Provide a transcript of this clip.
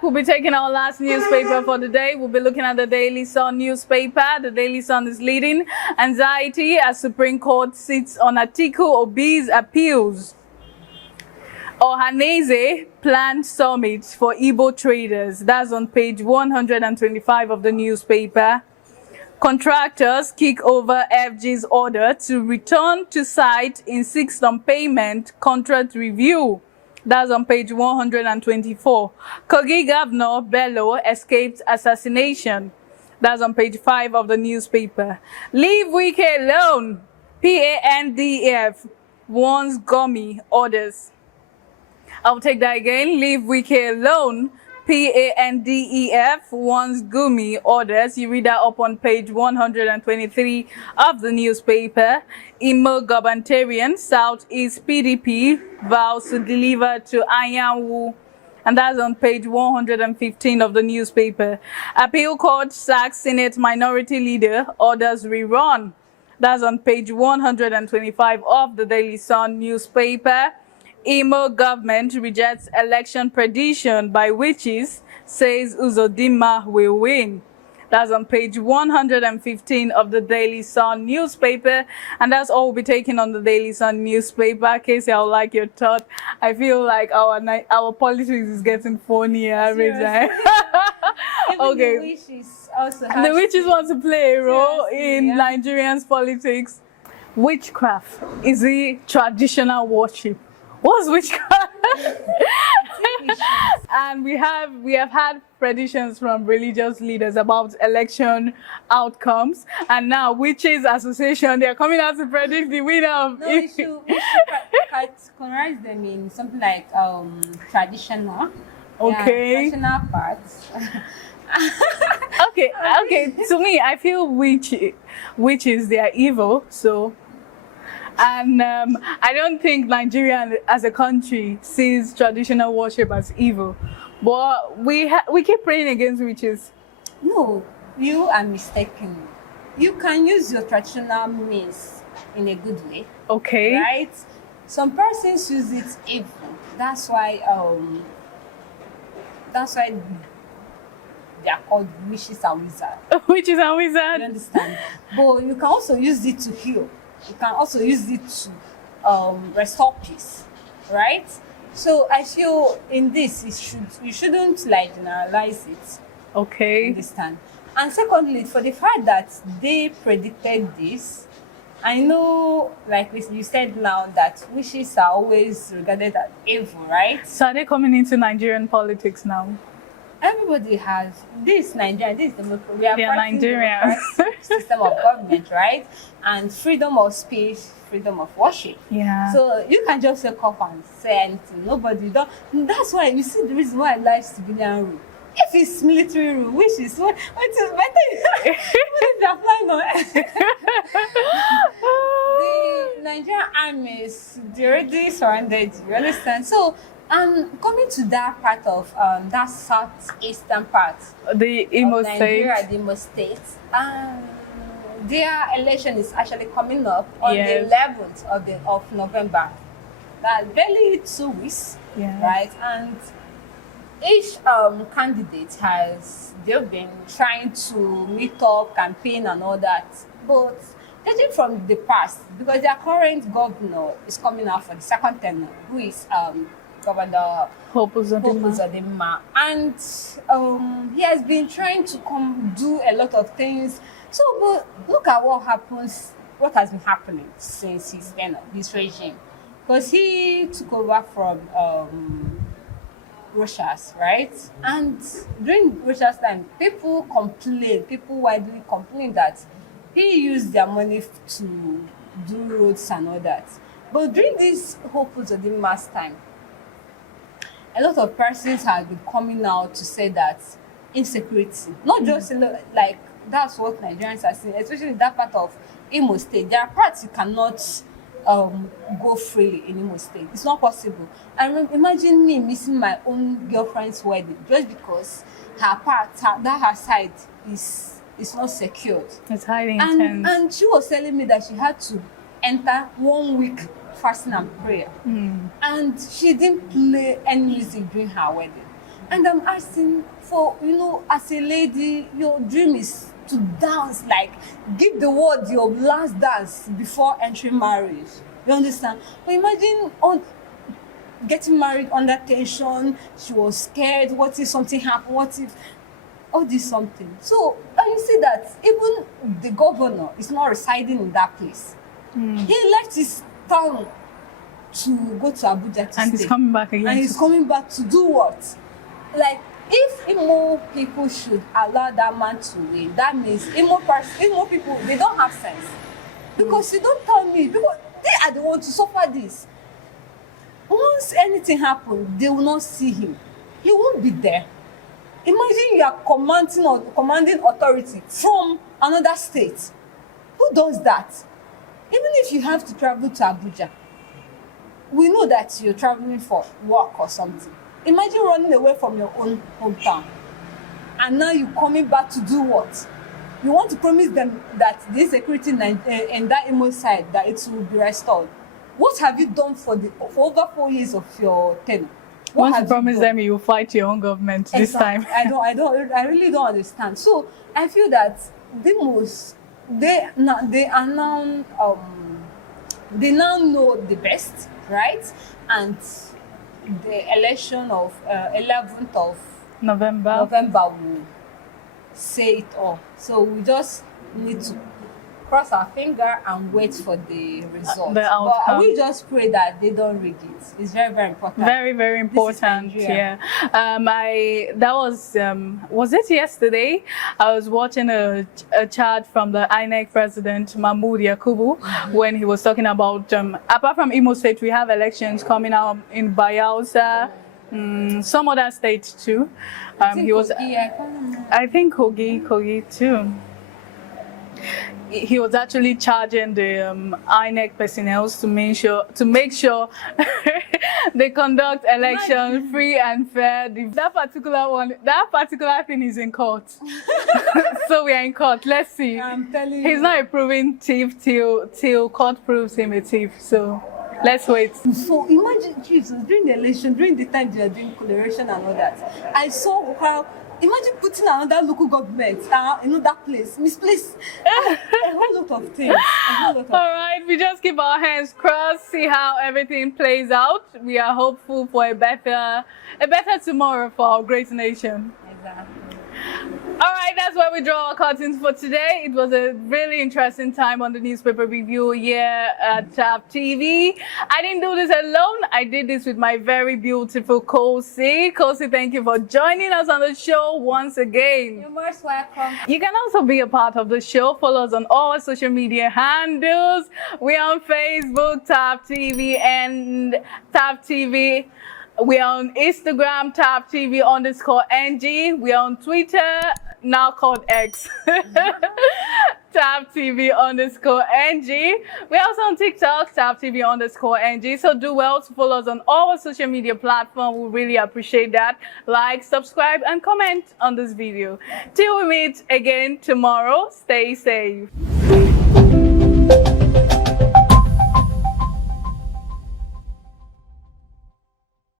back. We'll be taking our last newspaper for the day. We'll be looking at the Daily Sun newspaper. The Daily Sun is leading anxiety as Supreme Court sits on Atiku Obi's appeals. Ohaneze planned summit for Igbo traders. That's on page 125 of the newspaper. Contractors kick over FG's order to return to site, insist on payment, contract review. That's on page 124. Kogi Governor Bello escaped assassination. That's on page 5 of the newspaper. Leave Wike alone. PANDF warns Gumi orders. I'll take that again. Leave Wike alone. PANDEF warns Gumi orders. You read that up on page 123 of the newspaper. Imo Govtarian Southeast PDP vows to deliver to Anyanwu. And that's on page 115 of the newspaper. Appeal court sacks Senate minority leader, orders rerun. That's on page 125 of the Daily Sun newspaper. Imo government rejects election prediction by witches, says Uzodimma will win. That's on page 115 of the Daily Sun newspaper. And that's all we'll be taking on the Daily Sun newspaper. Casey, I would like your thought. I feel like our politics is getting funnier every time. Okay. The witches also the witches want to play a role in Nigerians' politics. Witchcraft is the traditional worship. What's witchcraft? And we have had predictions from religious leaders about election outcomes, and now Witches Association, they're coming out to predict the winner of we should categorize them in something like traditional. Okay. Yeah, traditional parts. Okay. To me, I feel witches, they are evil, so. And I don't think Nigeria as a country sees traditional worship as evil. But we keep praying against witches. No, you are mistaken. You can use your traditional means in a good way. Okay. Right? Some persons use it evil. That's why they are called witches and wizards. Witches and wizards. You understand? But you can also use it to heal. You can also use it to restore peace, right? So I feel in this, you shouldn't like generalize it. Okay. Understand? And secondly, for the fact that they predicted this, I know, like you said now, that wishes are always regarded as evil, right? So are they coming into Nigerian politics now? Everybody has this Nigerian, this democracy. We are Nigerian system of government, right? And freedom of speech, freedom of worship. Yeah. So you can just wake up and say anything. Nobody don't. That's why you see the reason why I like civilian rule. If it's military rule, which is what is better, even if they're flying on the Nigerian army is already surrounded. You understand? So. Coming to that part of that southeastern part, the Imo Nigeria, State, the Imo State, their election is actually coming up on the 11th of November. That's barely 2 weeks, right? And each candidate they've been trying to meet up, campaign, and all that, but judging from the past, because their current governor is coming out for the second term, who is Governor Hope Uzodimma. And he has been trying to do a lot of things. So, but look at what has been happening since his regime. Because he took over from Russia's, right? And during Russia's time, people widely complained that he used their money to do roads and all that. But during this Hope Uzodimma's time, a lot of persons have been coming out to say that insecurity, not just like that's what Nigerians are saying, especially in that part of Imo State. There are parts you cannot go freely in Imo State. It's not possible. And imagine me missing my own girlfriend's wedding just because her side is not secured. It's highly intense. And she was telling me that she had to enter 1 week fasting and prayer. And she didn't play any music during her wedding. And I'm asking for, as a lady, your dream is to dance, like give the world your last dance before entering marriage. You understand? But imagine on getting married under tension, she was scared. What if something happened? What if all this something? So, and you see that even the governor is not residing in that place. He left his town to go to Abuja to And stay. he's coming back again. And he's coming back to do what? Like, if Imo people should allow that man to win, that means Imo people, they don't have sense. Because you don't tell me, because they are the ones to suffer this. Once anything happens, they will not see him. He won't be there. Imagine you are commanding authority from another state. Who does that? Even if you have to travel to Abuja, we know that you're traveling for work or something. Imagine running away from your own hometown. And now you're coming back to do what? You want to promise them that the security in that Imo side, that it will be restored. What have you done for over 4 years of your tenure? Once you promise them you will fight your own government this time. I really don't understand. So I feel that they now know the best, right? And the election of 11th of November will say it all. So we just need to cross our finger and wait for the result. The outcome. But we just pray that they don't rig it. It's very, very important. Very, very important. Yeah. That was it yesterday? I was watching a chat from the INEC president Mahmoud Yakubu when he was talking about apart from Imo State, we have elections coming out in Bayelsa, some other states too. I think Kogi too. He was actually charging the INEC personnel to make sure they conduct elections free and fair. That particular thing is in court. So we are in court. Let's see. I'm telling He's you. not a proven thief till court proves him a thief. So let's wait. So imagine, Jesus, during the election, during the time they are doing collaboration and all that, I saw how. Imagine putting another local government, that place, misplaced, a whole lot of things. All right, we just keep our hands crossed, see how everything plays out. We are hopeful for a better tomorrow for our great nation. Exactly. All right, that's where we draw our curtains for today. It was a really interesting time on the newspaper review here at TAP TV. I didn't do this alone. I did this with my very beautiful Kosi. Kosi, thank you for joining us on the show once again. You're most welcome. You can also be a part of the show. Follow us on all our social media handles. We're on Facebook, TAP TV, and TAP TV. We're on Instagram, TAP TV _NG. We're on Twitter, now called X. TAP TV _NG. We're also on TikTok, TAP TV _NG. So do well to follow us on all our social media platforms. We really appreciate that. Like, subscribe, and comment on this video. Till we meet again tomorrow, stay safe.